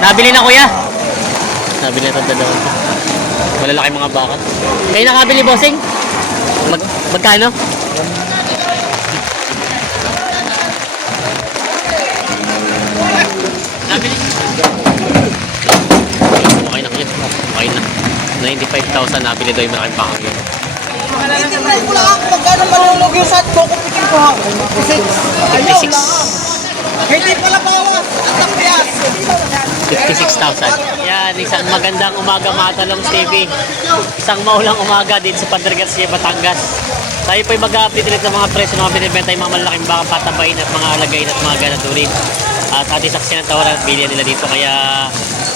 Nabili na kuya. Nabili na itong dalawa. Malalaki mga baka. Kayo nakabili, bossing? Magkano? Nabili. Okay na kuya. Okay na. 95,000 nabili daw yung malaking baka yun. Hindi ko lang ako magkano malulog yung sat ko kung pikin ko ha. 56. Hindi pala bawas. At ang piyas. 56,000. Yan, isang magandang umaga mga Talong TV. Isang maulang umaga din sa Padre Garcia, Batangas. Tayo po'y mag-update ulit ng mga presyo ng mga binibenta yung mga malaking baka patabain at mga alagayin at mga ganadurin. At ating saksi ng tawaran at bilihan nila dito. Kaya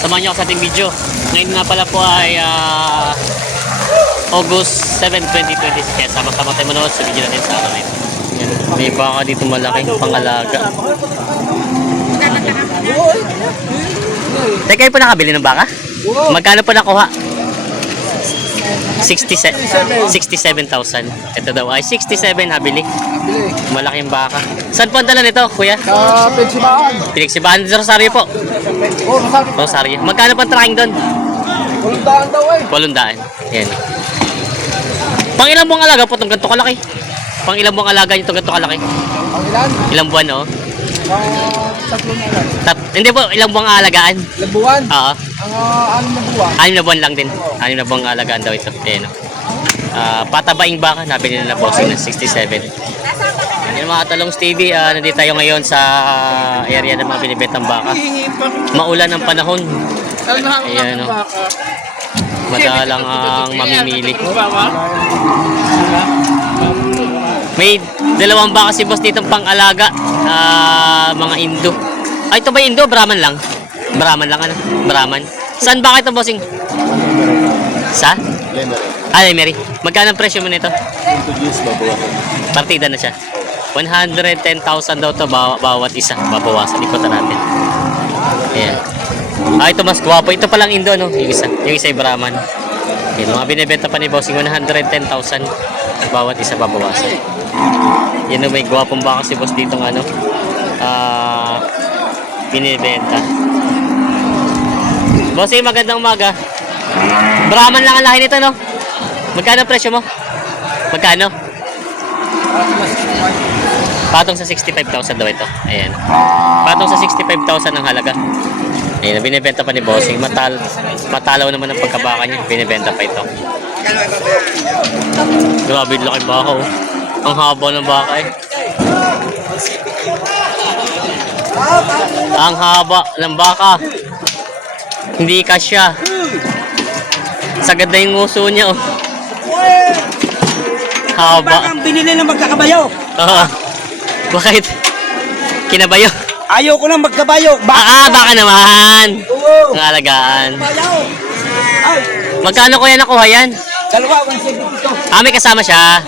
samahan nyo ako sa ating video. Ngayon nga pala po ay August 7, 2026. Kaya sama-sama tayo manood sa video natin sa araw na ito. Yan. May baka dito malaking pangalaga. Teka, kayo po nakabili ng baka? Magkano po nakuha? 67,000. Ito daw ay 67 nabili. Malaking baka. Saan po ang dala nito, kuya? Sa Pensibahan. Pinagsibahan sa Rosario po. Oh, nasabi ko. Rosario. Magkano po ang tracking doon? 800 daw eh. 800. Yan. Pang ilang buwang alaga po itong ganito kalaki? Pang ilang buwang alaga nyo itong ganito kalaki? Ang ilan? Ilang buwan, oh? Tatlong ilan. Hindi po, ilang buwang alagaan? Labuan? Oo. Ang 6 na buwan. 6 na buwan lang din. 6 na buwang alagaan daw ito. Ayan, oh. Patabaing baka, nabili nila bossing ng 67. Yan mga Talongs TV, nandito tayo ngayon sa area ng mga binibentang baka. Maulan ang panahon. Ayan, oh. Madalang ang mamimili. May dalawang baka si boss ditong pang-alaga. Mga Indo. Ay, ito ba Indo? Brahman lang? Brahman lang, ano? Brahman. Saan baka ito, bossing? Sa? Lemery. Magkano ang presyo mo nito? Partida na siya. 110,000 daw to bawat isa. Babawasan. Ikutan natin. Ayan. Ito mas gwapo. Ito palang Indo, no? Yung isa ay Brahman. Ayan, mga binibenta pa ni bossing. 110,000 bawat isa babawasan. Yan o, may gwapong baka si boss dito ng ano, binibenta. Bossing, magandang umaga. Brahman lang ang lahi nito, no? Magkano ang presyo mo? Magkano? Patong sa 65,000 daw ito. Ayan. Patong sa 65,000 ang halaga. Ayan, binibenta pa ni bossing. Matalaw naman ang pagkabaka niya. Binibenta pa ito. Grabe, laki baka, oh. Ang haba ng baka, eh. Ang haba ng baka. Hindi kasya. Sagad na yung nguso niya, oh. Haba. Bakang binili ng magkakabayo. Bakit? Kinabayo? Ayaw ko lang magkabayo. Baka naman. Oo. Ang alagaan. Ay, Magkano kuya nakuha yan? dalawa, 172. May kasama siya.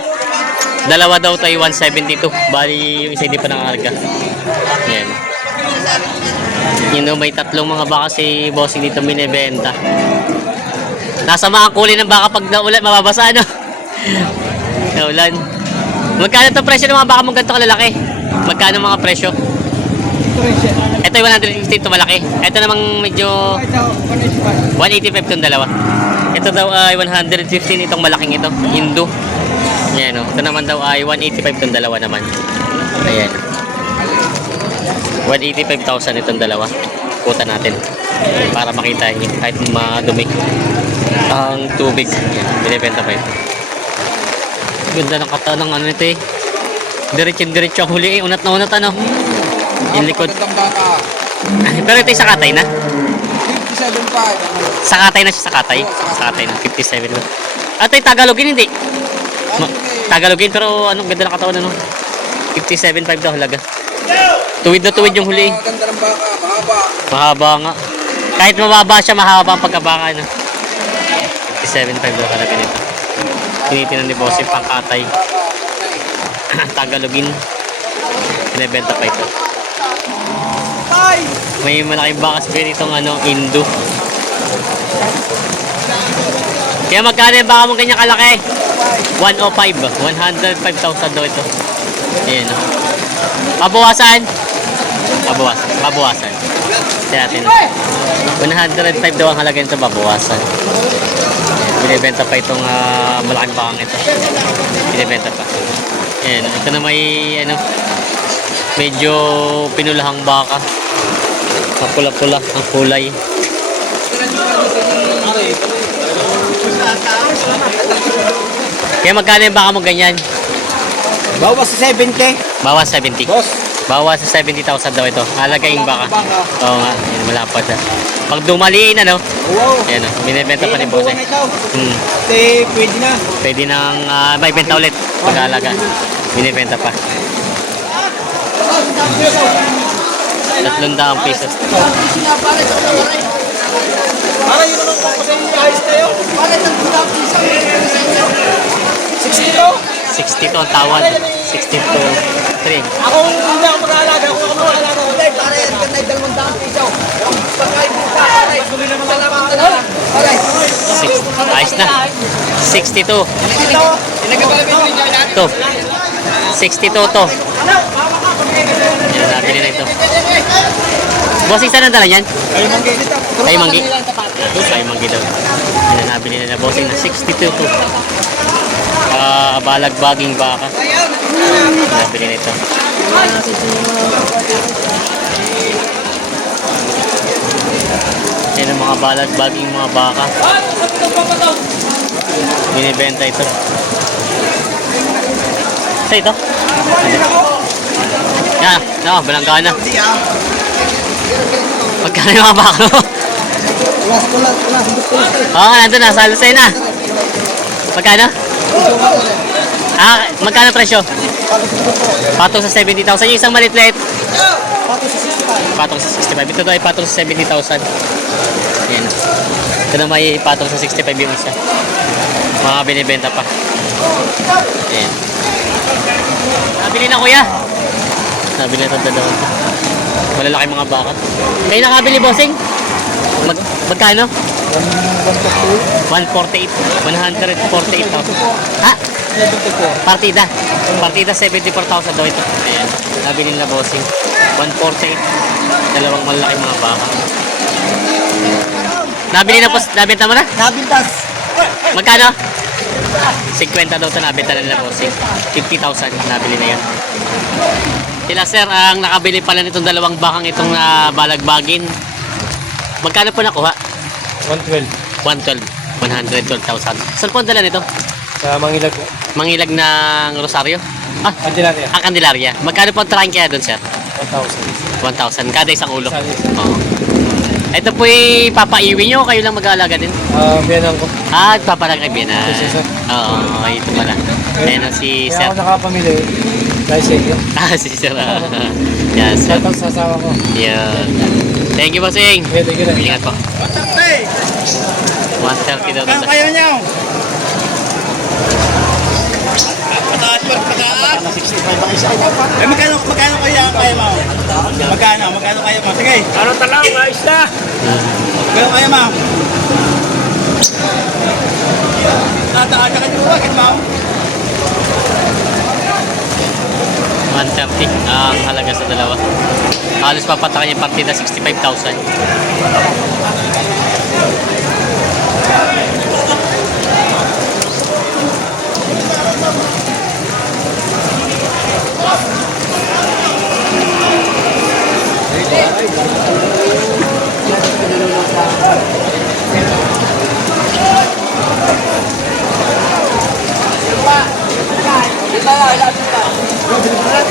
Dalawa daw tayo, 172. Bali, yung isa hindi pa nangarga. Yan. Yun, may tatlong mga baka si bossing dito binibenta. Nasama ang kulay ng baka pag naulan, mababasa, ano? Naulan. Magkano itong presyo ng mga baka mong ganito kalalaki? Magkano mga presyo? Ito yung 150 ito malaki. Ito namang medyo 185 itong dalawa. Ito daw ay 115 itong malaking ito. Indo. Ayan, ito naman daw ay 185 itong dalawa naman. Ayan. 185,000 itong dalawa. Kuta natin. Para makita niyo kahit madumi ang tubig. Binibenta pa ito. Ganda ng kata ng ano ito eh. Diretso ang huli eh. Unat na unat ano. Yung likod. Pero ito yung sakatay na. 57.5. Sakatay na siya, sakatay. Sakatay na, 57 na. At ito yung Tagalogin, hindi. Tagalogin, pero anong ganda ng katawan, ano? 57.5 daw halaga. Tuwid na tuwid yung huli. Ganda ng baka, mahaba. Mahaba nga. Kahit mababa siya, mahaba ang pagkabaka, no? 57.5 daw halaga nito. Tinitinan ni boss yung pangkatay. Tagalogin. Binibenta pa ito. May malaking bakas pa itong ano, Indo. Kaya magkano yung baka mong ganyan kalaki? 105. 105,000 daw ito. Ayan, no? Mabawasan? Mabawasan. Sa atin. 105 daw ang halaga nito, babawasan. Binibenta pa itong malaking bakang ito. Binibenta pa. Ayan, ito na may ano, medyo pinulahang baka. Mapula-pula ang kulay. Kaya magkano yung baka mo ganyan? Bawas sa 7K. Bawas 70. Boss. Bawas sa 70,000 daw ito. Halaga yung baka. Oo nga, yun, malapad na. Pag dumaliin, ano? Wow. Ayan o, binibenta pa ni Boss. Pwede na. Pwede nang may benta ulit. Pag-halaga. Binibenta pa. 300 pesos. Para yun naman po kasi ayos tayo. 62 ang tawad. 62. 3. Ako hindi ako mag-aalaga. Ako mag-aalaga. Para yan, ganda yung 200 piso. Pagkain mo sa akin. Salamat na lang. Ayos na. 62. Ito. 62 to. Yan, nabili na ito. Bossing, saan ang dala yan? Kayo manggi dito. Kayo manggi. Kayo manggi daw. Yan, nabili na na bossing na 62 to. Balagbaging baka. Nabili na ito. Yan ang mga balagbaging mga baka. Binibenta ito. Sa ito? Yan, no, balanggana. Magkano yung mga baka mo? Oo, nandun na, sa Lucena. Magkano? Magkano presyo? Patong sa 70,000. Yung isang malit-lit? Patong sa 65. Ito daw ay patong sa 70,000. Yan. Ito na may patong sa 65 yung isa. Mga binibenta pa. Yan. Nabili na kuya. Nabili na ito dalawa. Malalaki mga baka. Kayo nakabili, bossing? Magkano? 148. 148,000. Ha? Partida. Partida 74,000 daw ito. Ayan. Nabili na bossing. 148. Dalawang malaki mga baka. Nabili na po. Nabenta mo na? Nabintas. Magkano? 50 daw ito nabenta na nila bossing. 50,000 nabili na yan. Sila sir, ang nakabili pala nitong dalawang bakang itong balagbagin. Magkano po nakuha? 112 112. 112,000. Saan po ang dala nito? sa Mangilag po. Mangilag ng Rosario? Candelaria. Candelaria. Magkano po ang trying kaya doon sir? 1,000. 1,000. Kada isang ulo. Isa. Oo. Ito po papaiwi nyo o kayo lang mag-aalaga din? Biyanan ko. Papalagay biyan na. Yes, sir. Oo, ito pala. Ayan o si Kaya sir. ako nakapamili. Dahil sa inyo. Si sir. Yan sir. Shoutout sa asawa ko. Yan. Thank you, bossing. Okay, thank you na. Ingat po. 130 daw. Kaya kayo niyo. Pataas pa pataas. 65 ang isa. Magkano kaya kaya mo? Magkano kaya mo? Sige. Ano talaw, ayos na. Magkano kaya mo? Tataan ka niyo bakit mo? 130 ang halaga sa dalawa. Halos papatakan yung partida 65,000.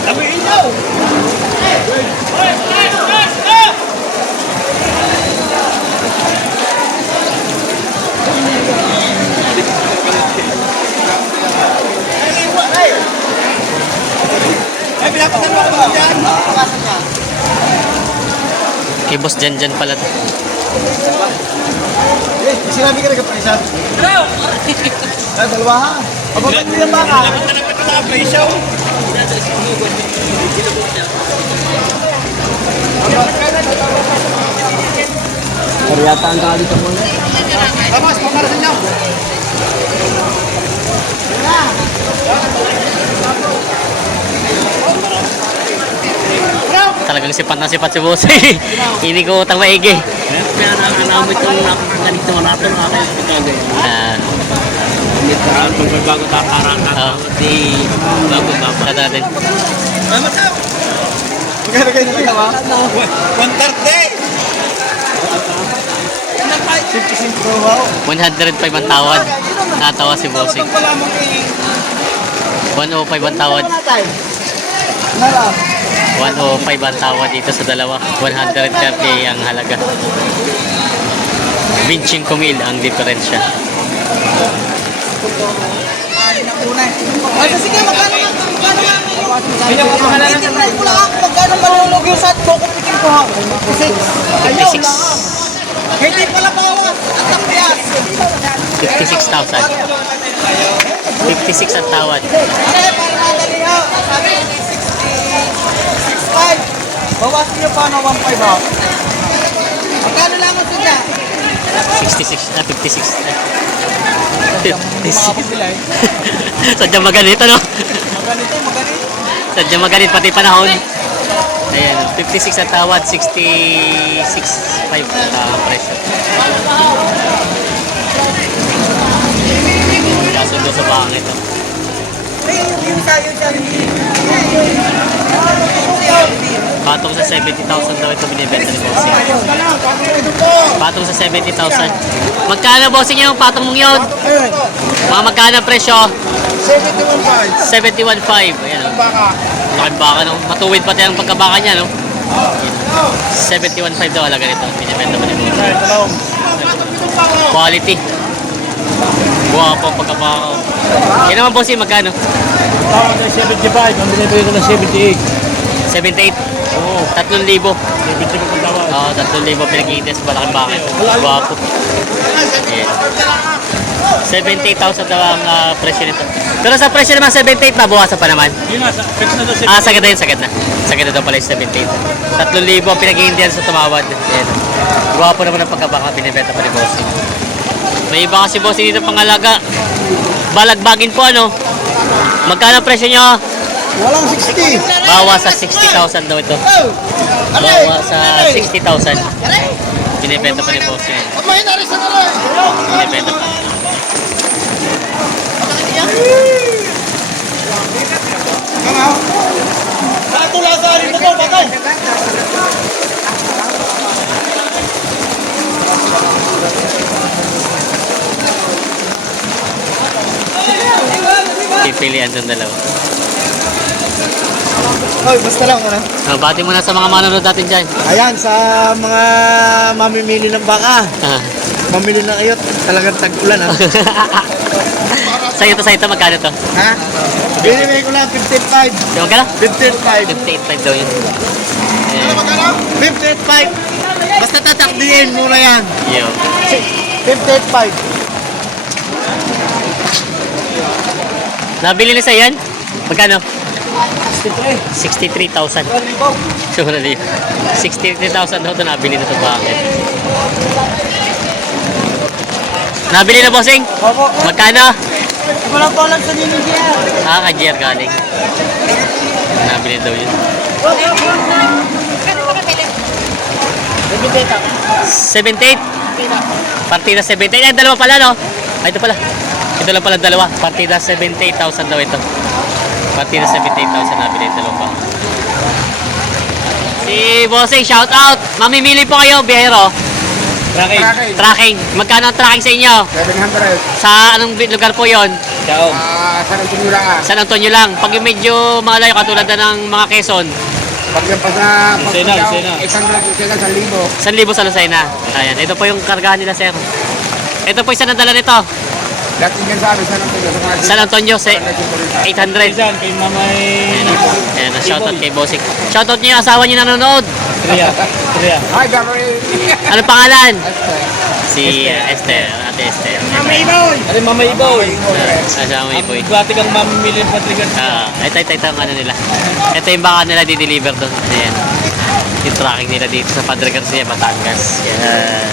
Sabihin niyo. Ay, pinapasan mo ako dyan. Kay boss Jan pala to. Sinabi ka rin ka pa isa. Ay, dalawa ha. Pagpapan mo yung baka. Nalapit na lang ito na Karyata ang dali ka muna. Tamas, pamarasin niyo. Bravo! Talagang sipat na sipat si Bossing. Hindi ko utang maigi. Kaya namin itong ganito natin mga kayo pinagay. Pag bago taparang di bago Sa natin. Ay, matao! Magkano kayo nilagawa? 130! 105 ang tawad. Natawa si Bossing. 105 ang tawad. 105 ang tawad dito sa dalawa. 130 ang halaga. 25 mil ang diferensya. Ay, sige, magkano nga? Itinry ko lang ako, magkano malulog yung sat ko kung pikin ko ha? 56. Hindi pala bawas. At ang bias. 56,000. 56 ang tawad. Ay, para madali ha. Sabi ko, 65. Bawas niyo pa na 1.5 ha? Magkano lang mo sila? 56, 56. 56. Sadyang magalit, ano? Maganito, maganito. Sadyang magalit, pati panahon. Ayan, 56 ang tawad, 66.5 ang presyo. Kasundo sa bakang ito. Ay, yung tayo dyan. Patong sa 70,000 daw ito binibenta ni Bossing. Patong sa 70,000. Magkano Bossing yung patong mong yun? Mga magkano ang presyo? 71.5. Ayan o. Laking baka no. Matuwid pati ang pagkabaka niya no. 71.5 daw halaga nito. Binibenta mo ni Bossing. Quality. Guwapo ang pagkabaka. Yan naman Bossing, magkano? Tawag na 75, ang binibigay ko na 78. 78. Oo, 3,000. 75 ang tawad. Oo, 3,000 pinag-iintes sa malaking bakit. Guwapo. Ayan. 78,000 daw ang presyo nito. Pero sa presyo naman 78, mabawasan pa naman. Yun na, fix na daw Sagad na yun, sagad na. Sagad na daw pala yung 78. 3,000 ang pinag-iintes sa tumawad. Ayan. Guwapo naman ang pagkabaka binibenta pa ni Bossing. May iba kasi Bossing dito pangalaga. Balagbagin po ano. Magkano ang presyo nyo? Walang 60. Bawas sa 60,000 daw ito. Bawas sa 60,000. Binibenta pa ni Bossing. Kumain na rin sa naroy. Binibenta pa. Saan lasa rin ito, bakal? Pipilian ng dalawa. Hoy, basta lang ano. Bati mo na sa mga manonood natin dyan. Ayan, sa mga mamimili ng baka. Ah. Mamili ng ayot, talagang tag-ulan ha. Sa'yo to, magkano to? Ha? Binibigay ko lang 55. Di magkano? 55. 58.5 daw yun. Ayan. 55. Basta tatakdiin, mura yan. Yo. 55. Nabili na sa'yo yan? Magkano? 63. 63,000. Sure na 63,000 daw ito nabili na ito bakit? Nabili na Bossing? Opo. Magkano? Walang tolan sa ninigyan. Kay Jer galing. Nabili daw yun. 78? Partida 78. Ay, dalawa pala, no? Ay, ito pala. Ito lang pala dalawa. Partida 78,000 daw ito. Partida 78,000 nabili ito lang pa. Si Bossing, shout out. Mamimili po kayo, biyahero. Tracking. Magkano ang tracking sa inyo? 700. Sa anong lugar po yon? Ciao. San Antonio lang ah. San Antonio lang. Pag yung medyo malayo katulad na ng mga Quezon, Pag yung pa sa Lucena, Lucena. 800 sa 1,000. 1,000 sa Lucena. Ayan, ito po yung kargahan nila, sir. Ito po yung nadala nito. Dati dyan sa amin, San Antonio. San Antonio, 800. Diyan, kay Mamay... Ayan, shoutout kay Bossing. Shoutout niyo yung asawa niyo nanonood. Tria. Hi, Gabriel. Ano pangalan? Si Esther, Ate Esther. Ano Mamay Boy? Asawa mo Ipoy. Bati kang mamimili ng patrigan. Ito ang ano nila. Ito yung baka nila di-deliver doon. Ayan. Yung tracking nila dito sa Padre Garcia, Batangas. Yan.